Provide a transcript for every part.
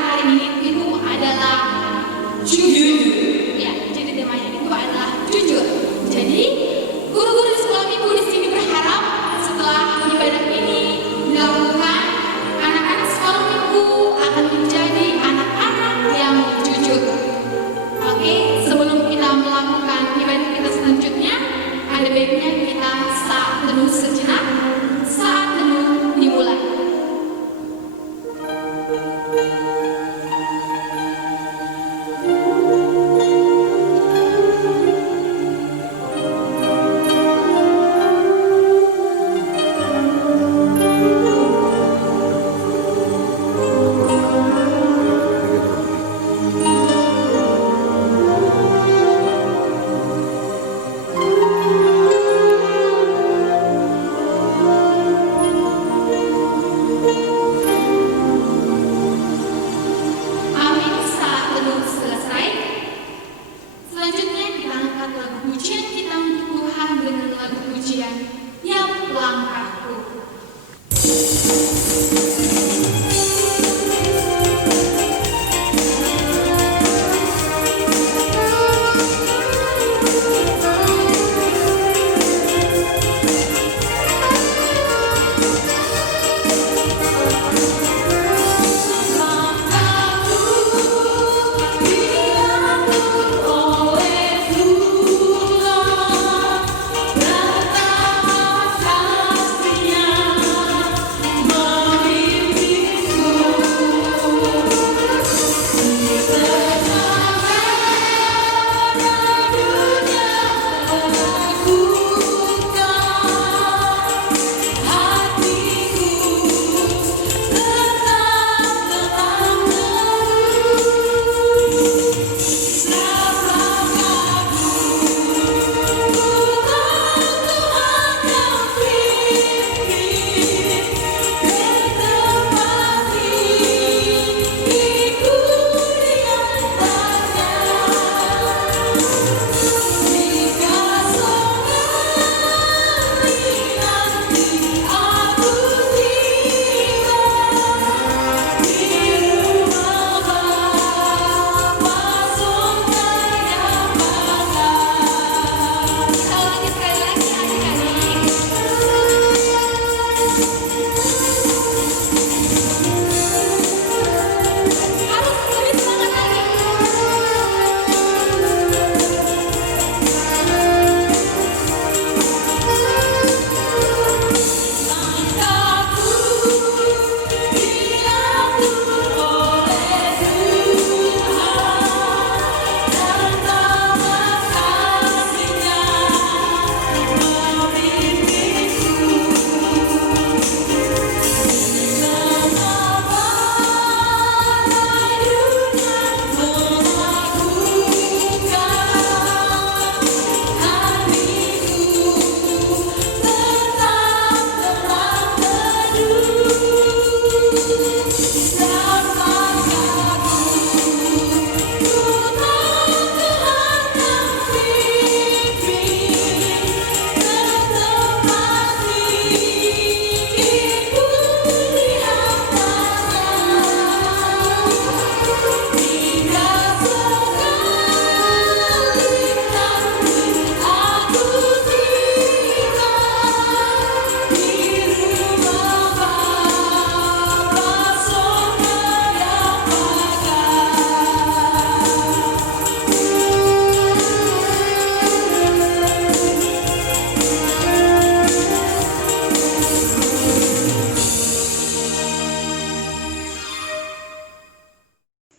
hari ini itu adalah jujur. Ya, jadi temanya itu adalah jujur. Jadi guru-guru di sekolah minggu di sini berharap setelah ibadah ini dilakukan, anak-anak sekolah minggu akan menjadi anak-anak yang jujur. Oke, sebelum kita melakukan ibadah kita selanjutnya, ada baiknya kita saat teduh sejenak. Saat teduh dimulai. Amin. Saat teduh selesai. Selanjutnya kita angkat lagu pujian kita untuk Tuhan dengan lagu pujian Yang Langkahku.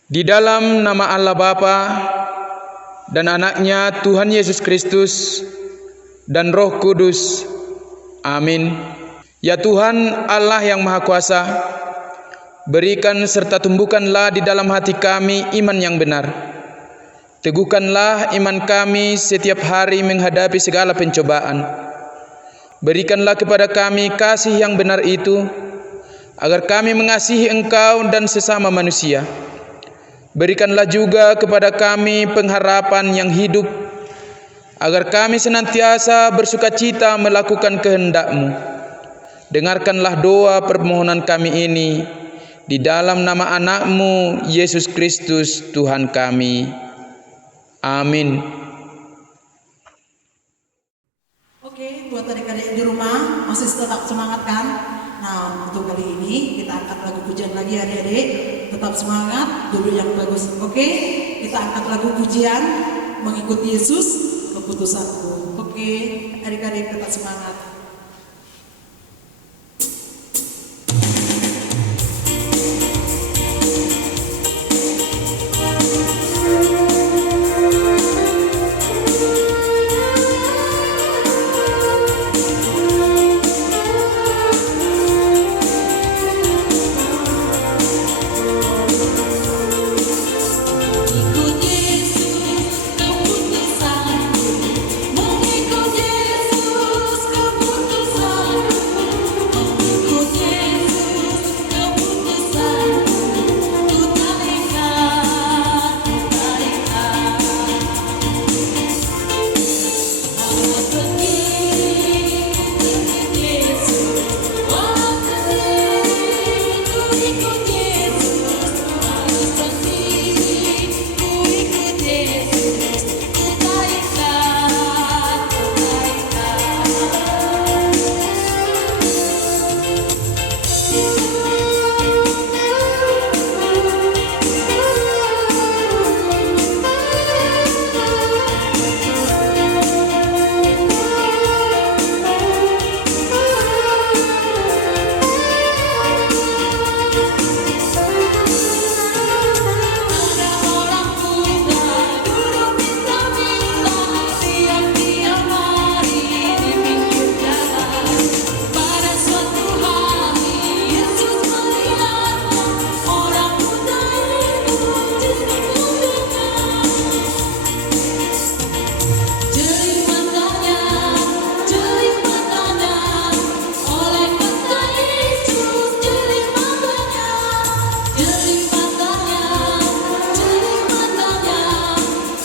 Di dalam nama Allah Bapa dan Anaknya Tuhan Yesus Kristus dan Roh Kudus. Amin. Ya Tuhan Allah yang Maha Kuasa, berikan serta tumbuhkanlah di dalam hati kami iman yang benar. Teguhkanlah iman kami setiap hari menghadapi segala pencobaan. Berikanlah kepada kami kasih yang benar itu, agar kami mengasihi Engkau dan sesama manusia. Berikanlah juga kepada kami pengharapan yang hidup, agar kami senantiasa bersukacita melakukan kehendak-Mu. Dengarkanlah doa permohonan kami ini, di dalam nama anakmu Yesus Kristus Tuhan kami. Amin. Oke, buat adik-adik di rumah masih tetap semangat kan? Nah, untuk kali ini kita angkat lagu pujian lagi adik-adik. Tetap semangat, duduk yang bagus. Oke, kita angkat lagu pujian mengikuti Yesus keputusanku. Oke, adik-adik tetap semangat. Ikut Yesus keputusanku, mengikut Yesus keputusanku, mengikut Yesus keputusanku, ku tak ikat, walau pergi ku ikut Yesus, walau sedih ku ikut Yesus, walau sedih ku ikut Yesus, ku tak ikat, Ada orang muda duduk minta-minta tiap-tiap hari di pinggir jalan. Pada suatu hari Yesus melihatnya, orang muda itu jadi mendengar. Jeli matanya, oleh kata Yesus jeli matanya,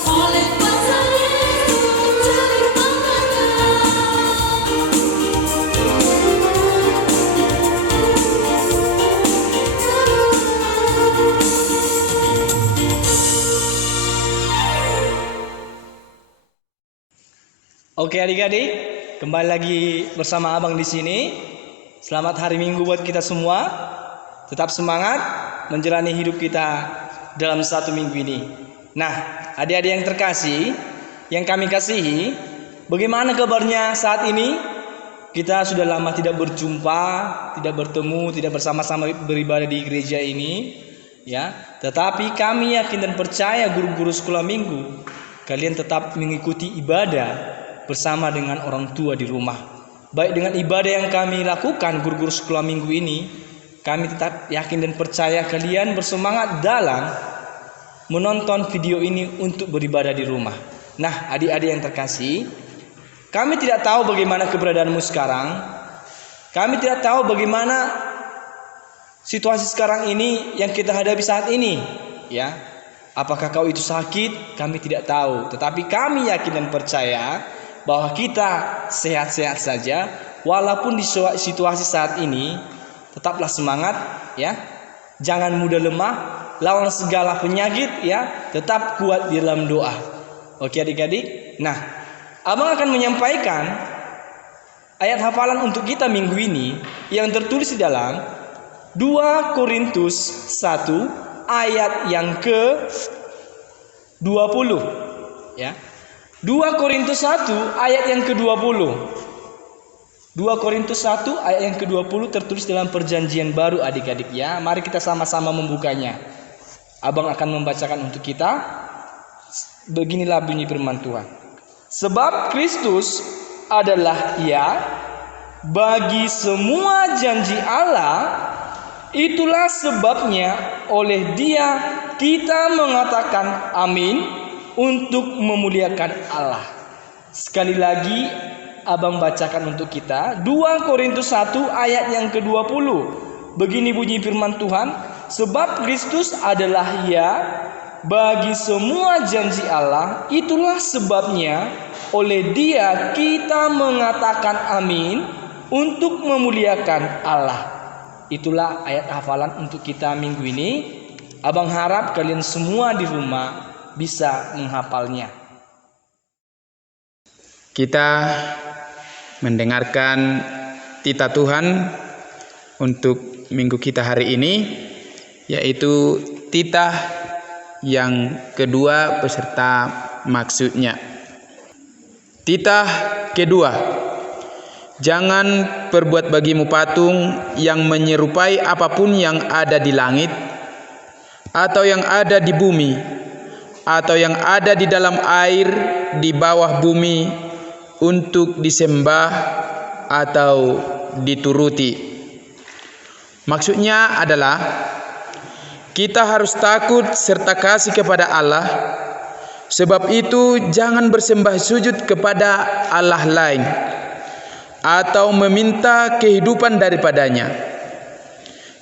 oleh kata Yesus jeli Oke adik-adik, kembali lagi bersama Abang di sini. Selamat hari Minggu buat kita semua. Tetap semangat menjalani hidup kita dalam satu minggu ini. Nah, adik-adik yang terkasih, yang kami kasihi, bagaimana kabarnya saat ini? Kita sudah lama tidak berjumpa, tidak bertemu, tidak bersama-sama beribadah di gereja ini, ya. Tetapi kami yakin dan percaya guru-guru sekolah minggu, kalian tetap mengikuti ibadah bersama dengan orang tua di rumah. Baik dengan ibadah yang kami lakukan guru-guru sekolah minggu ini, kami tetap yakin dan percaya kalian bersemangat dalam menonton video ini untuk beribadah di rumah. Nah, adik-adik yang terkasih, kami tidak tahu bagaimana keberadaanmu sekarang. Kami tidak tahu bagaimana situasi sekarang ini yang kita hadapi saat ini, ya. Apakah kau itu sakit? Kami tidak tahu. Tetapi kami yakin dan percaya bahwa kita sehat-sehat saja. Walaupun di situasi saat ini, tetaplah semangat, ya. Jangan mudah lemah, lawan segala penyakit, ya. Tetap kuat di dalam doa. Oke adik-adik. Nah, Abang akan menyampaikan ayat hafalan untuk kita minggu ini yang tertulis di dalam 2 Korintus 1 ayat yang ke-20, ya. 2 Korintus 1 ayat yang ke-20. 2 Korintus 1 ayat yang ke-20 tertulis dalam perjanjian baru adik-adik, ya. Mari kita sama-sama membukanya. Abang akan membacakan untuk kita. Beginilah bunyi firman Tuhan. Sebab Kristus adalah Ia bagi semua janji Allah. Itulah sebabnya oleh Dia kita mengatakan amin untuk memuliakan Allah. Sekali lagi Abang bacakan untuk kita 2 Korintus 1 ayat yang ke-20. Begini bunyi firman Tuhan, sebab Kristus adalah Ya bagi semua janji Allah, itulah sebabnya oleh Dia kita mengatakan amin untuk memuliakan Allah. itulah ayat hafalan untuk kita minggu ini. Abang harap kalian semua di rumah bisa menghafalnya. Kita mendengarkan titah Tuhan untuk minggu kita hari ini, yaitu titah yang kedua beserta maksudnya. Titah kedua: jangan perbuat bagimu patung yang menyerupai apapun yang ada di langit, atau yang ada di bumi, atau yang ada di dalam air di bawah bumi, untuk disembah atau dituruti. Maksudnya adalah kita harus takut serta kasih kepada Allah. Sebab itu jangan bersembah sujud kepada Allah lain atau meminta kehidupan daripadanya.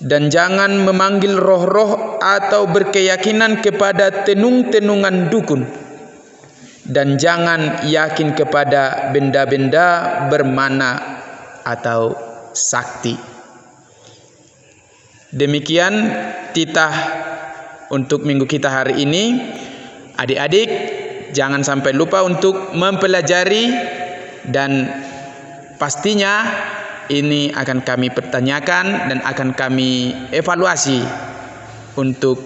Dan jangan memanggil roh-roh atau berkeyakinan kepada tenung-tenungan dukun. Dan jangan yakin kepada benda-benda bermana atau sakti. Demikian titah untuk minggu kita hari ini. Adik-adik, jangan sampai lupa untuk mempelajari, dan pastinya ini akan kami pertanyakan dan akan kami evaluasi untuk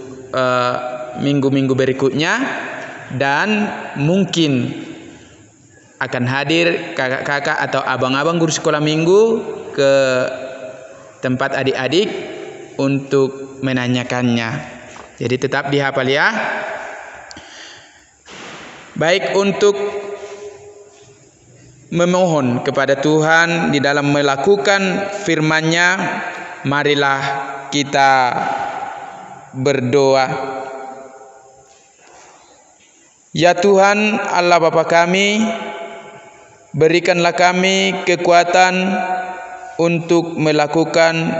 minggu-minggu berikutnya, dan mungkin akan hadir kakak-kakak atau abang-abang guru sekolah minggu ke tempat adik-adik untuk menanyakannya. Jadi tetap dihafal ya. Baik, untuk memohon kepada Tuhan di dalam melakukan firman-Nya, marilah kita berdoa. Ya Tuhan Allah Bapa kami, berikanlah kami kekuatan untuk melakukan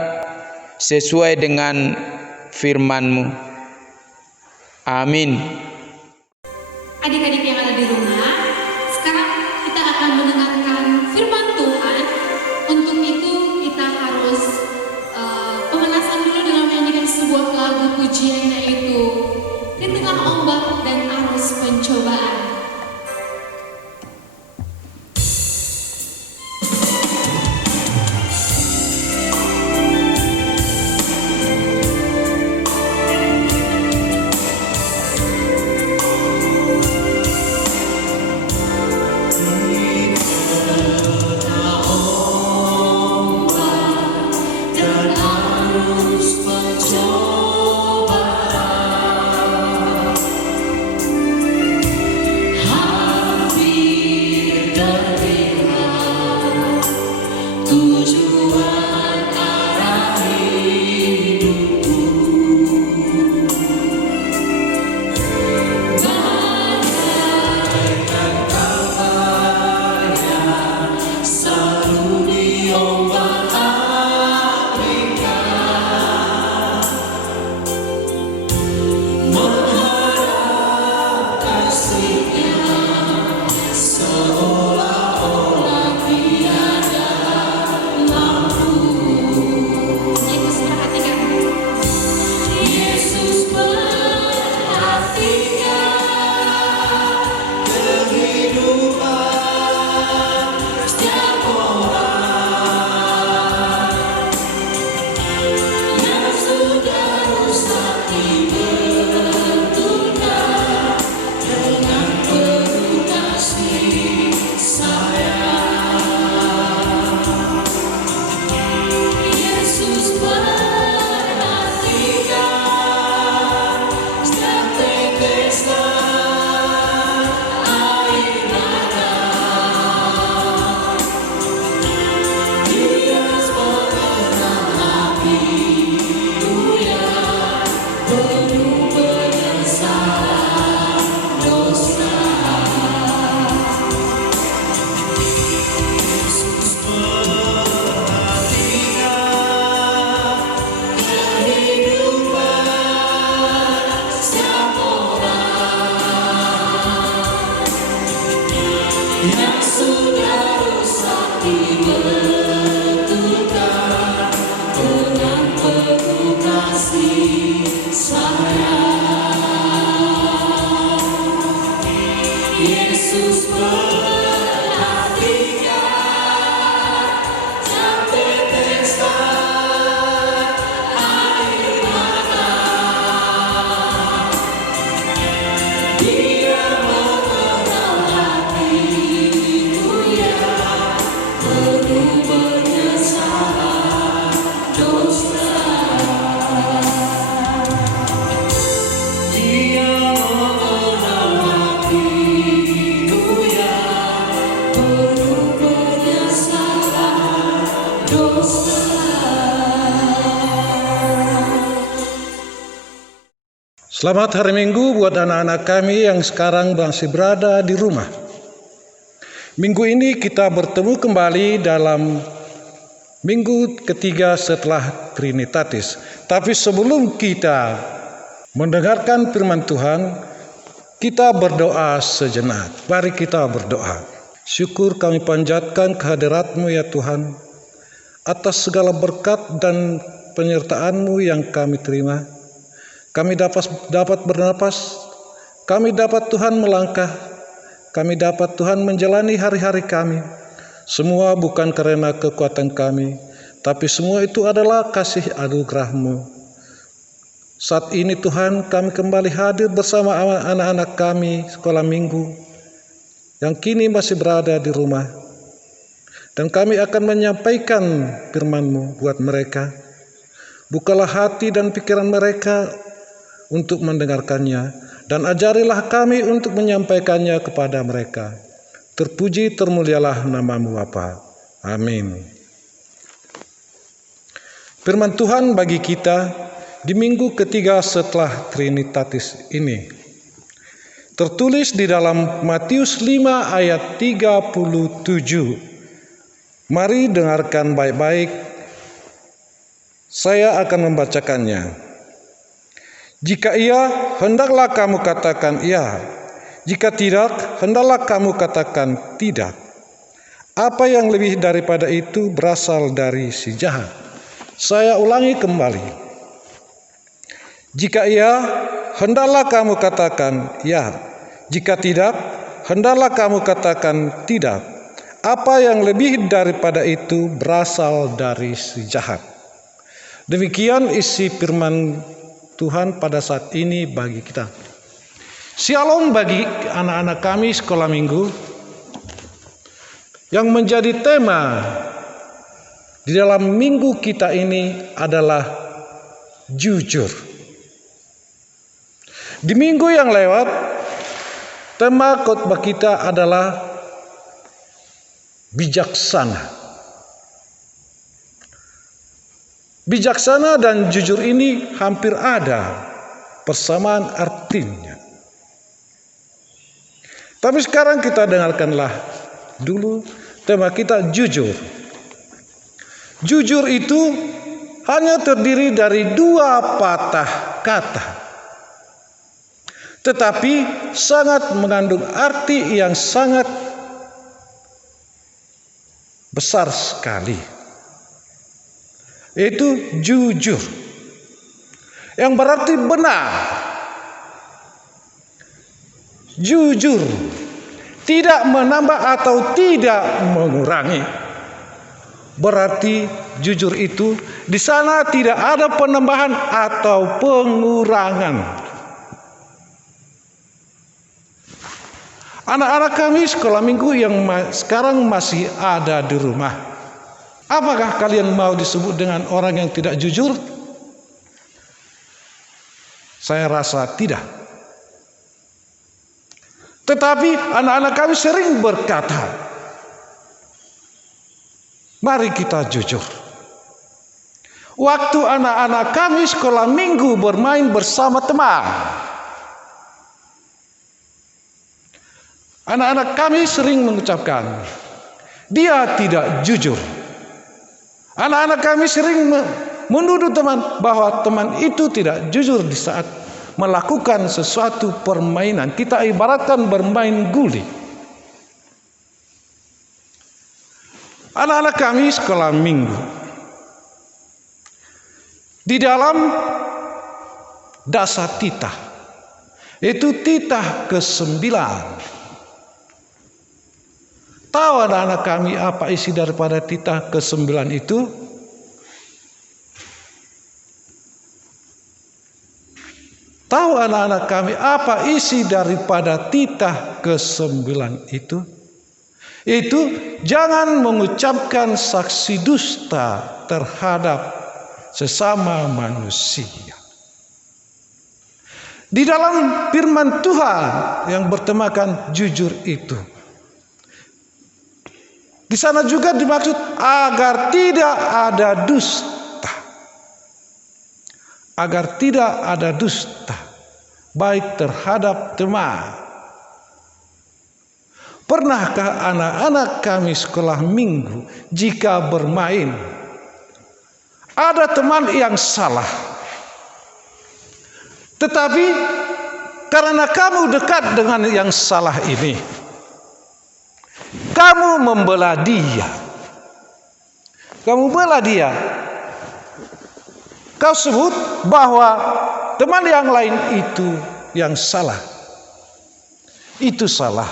sesuai dengan firman-Mu. Amin. Adik-adik yang ada di rumah, sekarang kita akan mendengarkan firman Tuhan. Untuk itu kita harus pemanasan dulu dengan menyanyikan sebuah lagu pujian, yaitu Di Tengah Ombak dan Arus Pencobaan. Sudah rusak dibetulkan dengan Selamat hari Minggu buat anak-anak kami yang sekarang masih berada di rumah. Minggu ini kita bertemu kembali dalam minggu ketiga setelah Trinitatis. Tapi sebelum kita mendengarkan firman Tuhan, kita berdoa sejenak. Mari kita berdoa. Syukur kami panjatkan kehadirat-Mu ya Tuhan, atas segala berkat dan penyertaan-Mu yang kami terima. Kami dapat bernapas, kami dapat Tuhan melangkah, kami dapat Tuhan menjalani hari-hari kami. Semua bukan karena kekuatan kami, tapi semua itu adalah kasih anugerah-Mu. Saat ini Tuhan, kami kembali hadir bersama anak-anak kami sekolah minggu yang kini masih berada di rumah. Dan kami akan menyampaikan firman-Mu buat mereka. Bukalah hati dan pikiran mereka untuk mendengarkannya, dan ajarilah kami untuk menyampaikannya kepada mereka. Terpuji termulialah nama-Mu Bapa. Amin. Firman Tuhan bagi kita di minggu ketiga setelah Trinitatis ini tertulis di dalam Matius 5 ayat 37. Mari dengarkan baik-baik. Saya akan membacakannya. Jika iya, hendaklah kamu katakan iya. Jika tidak, hendaklah kamu katakan tidak. Apa yang lebih daripada itu berasal dari si jahat. Saya ulangi kembali. Jika iya, hendaklah kamu katakan iya. Jika tidak, hendaklah kamu katakan tidak. Apa yang lebih daripada itu berasal dari si jahat. Demikian isi firman Tuhan pada saat ini bagi kita. Shalom bagi anak-anak kami sekolah minggu. Yang menjadi tema di dalam minggu kita ini adalah jujur. Di minggu yang lewat, tema khotbah kita adalah bijaksana. Bijaksana dan jujur ini hampir ada persamaan artinya. Tapi sekarang kita dengarkanlah dulu tema kita jujur. Jujur itu hanya terdiri dari dua patah kata, tetapi sangat mengandung arti yang sangat besar sekali. Yaitu jujur, yang berarti benar. Jujur, tidak menambah atau tidak mengurangi. Berarti jujur itu di sana tidak ada penambahan atau pengurangan. Anak-anak kami sekolah minggu yang sekarang masih ada di rumah, apakah kalian mau disebut dengan orang yang tidak jujur? Saya rasa tidak. Tetapi anak-anak kami sering berkata, mari kita jujur. Waktu anak-anak kami sekolah minggu bermain bersama teman, anak-anak kami sering mengucapkan, dia tidak jujur. Anak-anak kami sering menuduh teman bahwa teman itu tidak jujur di saat melakukan sesuatu permainan. Kita ibaratkan bermain guli. Anak-anak kami sekolah minggu, di dalam dasar titah, itu titah ke-9, Tahu anak-anak kami apa isi daripada titah ke-9 itu? Tahu anak-anak kami apa isi daripada titah ke-9 itu? Itu jangan mengucapkan saksi dusta terhadap sesama manusia. Di dalam firman Tuhan yang bertemakan jujur itu, di sana juga dimaksud agar tidak ada dusta. Agar tidak ada dusta, baik terhadap teman. Pernahkah anak-anak kami sekolah minggu jika bermain, ada teman yang salah, tetapi karena kamu dekat dengan yang salah ini, kamu membela dia. Kamu bela dia. Kau sebut bahwa teman yang lain itu yang salah. Itu salah.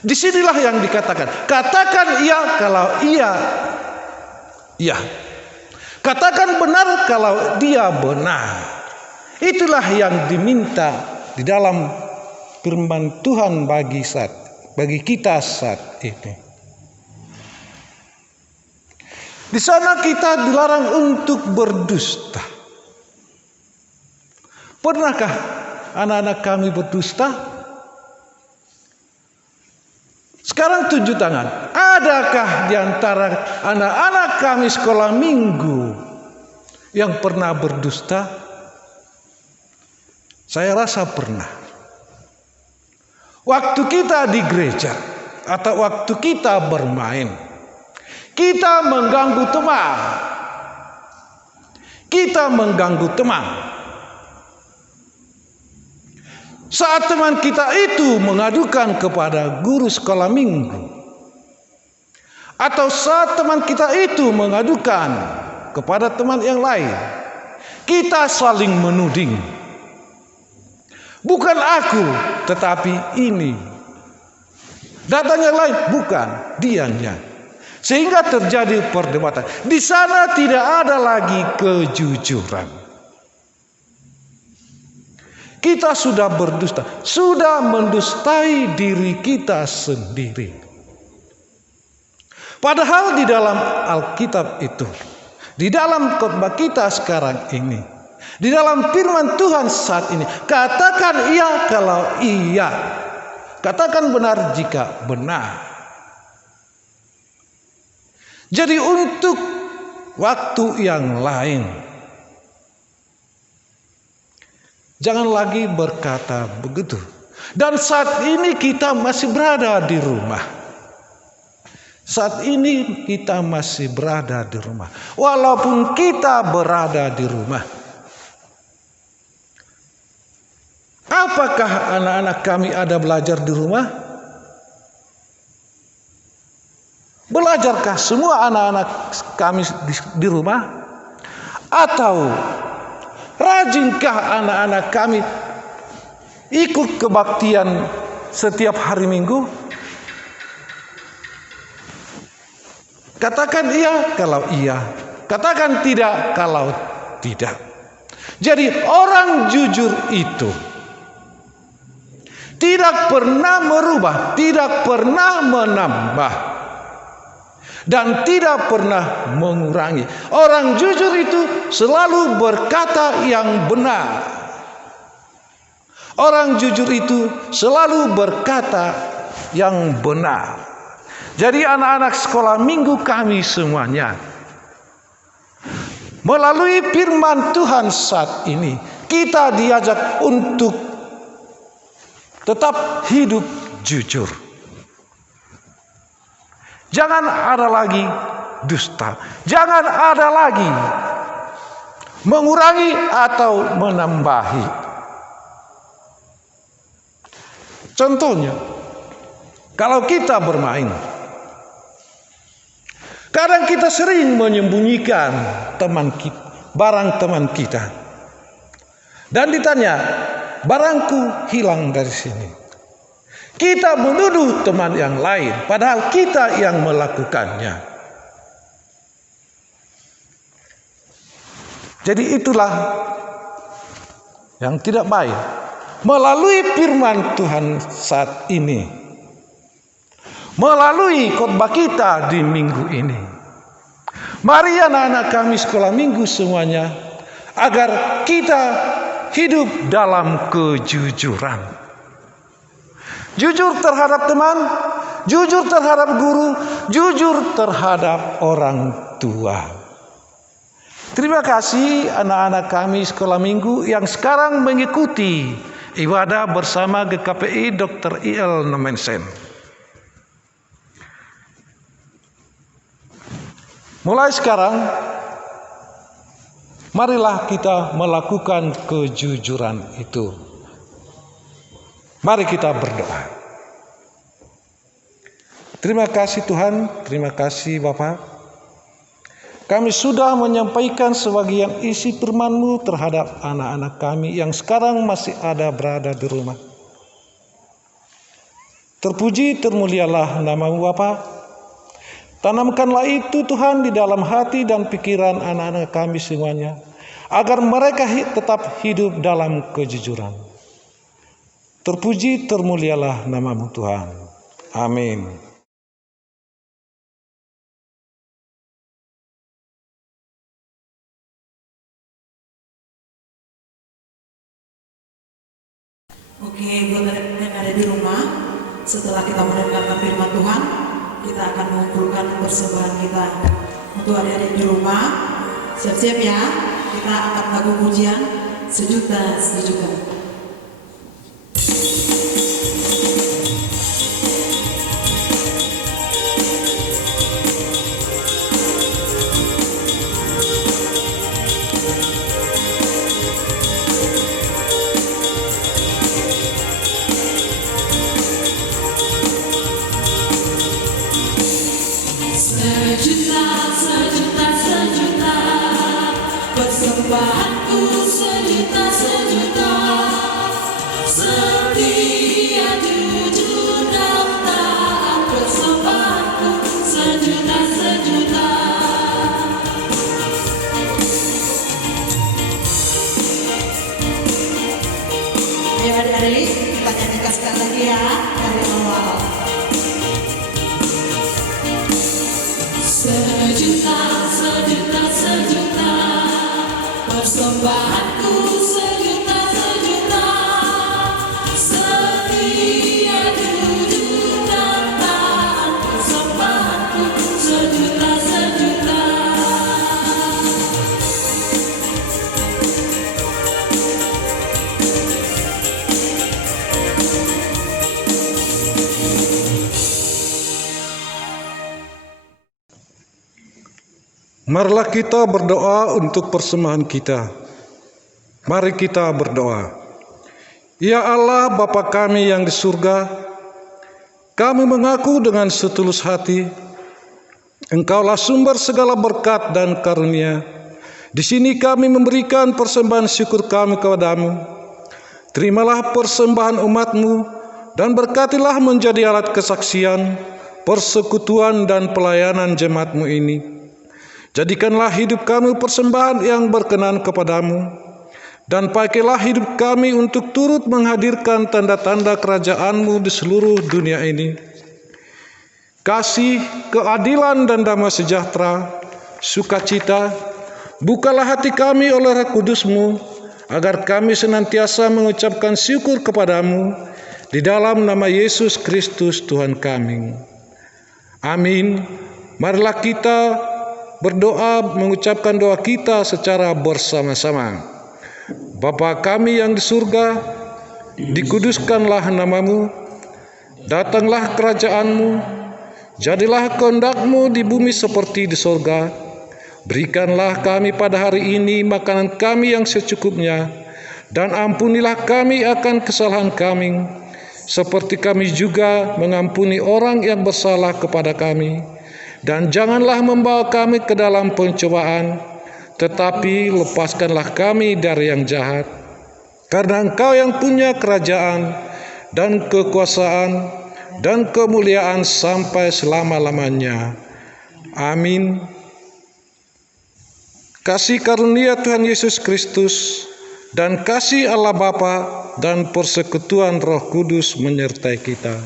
Disinilah yang dikatakan. Katakan iya kalau iya. Iya. Katakan benar kalau dia benar. Itulah yang diminta di dalam firman Tuhan bagi kita saat ini. Di sana kita dilarang untuk berdusta. Pernahkah anak-anak kami berdusta? Sekarang tunjuk tangan. Adakah di antara anak-anak kami sekolah minggu yang pernah berdusta? Saya rasa pernah. Waktu kita di gereja atau waktu kita bermain, kita mengganggu teman. Kita mengganggu teman. Saat teman kita itu mengadukan kepada guru sekolah minggu, atau saat teman kita itu mengadukan kepada teman yang lain, kita saling menuding. Bukan aku, tetapi ini. Datang yang lain, bukan dianya. Sehingga terjadi perdebatan. Di sana tidak ada lagi kejujuran. Kita sudah berdusta, sudah mendustai diri kita sendiri. Padahal di dalam Alkitab itu, di dalam khotbah kita sekarang ini, di dalam firman Tuhan saat ini, katakan iya kalau iya, katakan benar jika benar. Jadi untuk waktu yang lain, jangan lagi berkata begitu. Dan saat ini kita masih berada di rumah. Saat ini kita masih berada di rumah. Walaupun kita berada di rumah, apakah anak-anak kami ada belajar di rumah? Belajarkah semua anak-anak kami di rumah? Atau rajinkah anak-anak kami ikut kebaktian setiap hari Minggu? Katakan iya kalau iya, katakan tidak kalau tidak. Jadi orang jujur itu tidak pernah merubah, tidak pernah menambah, dan tidak pernah mengurangi. Orang jujur itu selalu berkata yang benar. Orang jujur itu selalu berkata yang benar. Jadi anak-anak sekolah minggu kami semuanya, melalui firman Tuhan saat ini, kita diajak untuk tetap hidup jujur. Jangan ada lagi dusta. Jangan ada lagi mengurangi atau menambahi. Contohnya, kalau kita bermain, kadang kita sering menyembunyikan barang teman kita. Dan ditanya, barangku hilang dari sini. Kita menuduh teman yang lain, padahal kita yang melakukannya. Jadi itulah yang tidak baik. Melalui firman Tuhan saat ini, melalui khotbah kita di minggu ini, mari anak-anak kami sekolah minggu semuanya, agar kita hidup dalam kejujuran. Jujur terhadap teman, jujur terhadap guru, jujur terhadap orang tua. Terima kasih anak-anak kami sekolah minggu yang sekarang mengikuti ibadah bersama GKPI Dr. I.L. Nomensen. Mulai sekarang, marilah kita melakukan kejujuran itu. Mari kita berdoa. Terima kasih Tuhan, terima kasih Bapak. Kami sudah menyampaikan sebagian isi firman-Mu terhadap anak-anak kami yang sekarang masih berada di rumah. Terpuji, termulialah nama-Mu Bapa. Tanamkanlah itu Tuhan di dalam hati dan pikiran anak-anak kami semuanya, agar mereka tetap hidup dalam kejujuran. Terpuji, termulialah nama-Mu Tuhan. Amin. Oke, buat yang ada di rumah, setelah kita mendengarkan firman Tuhan, kita akan mengumpulkan persembahan kita. Untuk adik-adik di rumah, siap-siap ya, kita angkat lagu pujian sejuta sejuta. Persembahanku sejuta sejuta, setia jujur dan taat. Persembahanku sejuta sejuta. Ayo adik-adik, kita nyanyikan sekali lagi ya dari awal. Sejuta sejuta sejuta, persembahanku sejuta sejuta, setia jujur dan taat. Persembahanku sejuta sejuta. Marilah kita berdoa untuk persembahan kita. Mari kita berdoa. Ya Allah, Bapa kami yang di surga, kami mengaku dengan setulus hati, Engkaulah sumber segala berkat dan karunia. Di sini kami memberikan persembahan syukur kami kepadamu. Terimalah persembahan umat-Mu dan berkatilah menjadi alat kesaksian, persekutuan dan pelayanan jemaat-Mu ini. Jadikanlah hidup kami persembahan yang berkenan kepadamu, dan pakailah hidup kami untuk turut menghadirkan tanda-tanda kerajaan-Mu di seluruh dunia ini. Kasih, keadilan dan damai sejahtera, sukacita, bukalah hati kami oleh Roh Kudus-Mu, agar kami senantiasa mengucapkan syukur kepadamu di dalam nama Yesus Kristus Tuhan kami. Amin. Marilah kita berdoa mengucapkan doa kita secara bersama-sama. Bapa kami yang di surga, dikuduskanlah nama-Mu, datanglah kerajaan-Mu, jadilah kehendak-Mu di bumi seperti di surga. Berikanlah kami pada hari ini makanan kami yang secukupnya, dan ampunilah kami akan kesalahan kami, seperti kami juga mengampuni orang yang bersalah kepada kami. Dan janganlah membawa kami ke dalam pencobaan, tetapi lepaskanlah kami dari yang jahat. Karena Engkau yang punya kerajaan dan kekuasaan, dan kemuliaan sampai selama-lamanya. Amin. Kasih karunia Tuhan Yesus Kristus dan kasih Allah Bapa dan persekutuan Roh Kudus menyertai kita.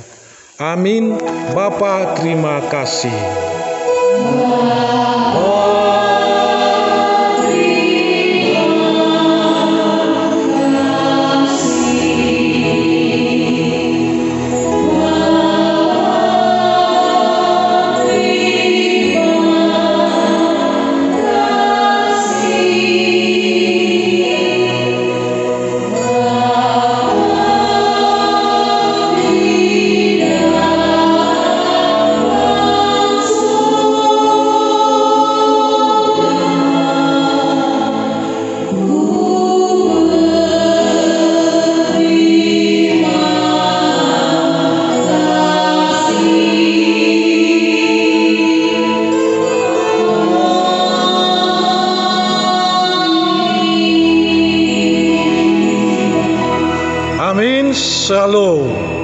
Amin. Bapa, terima kasih. Amin. Shalom.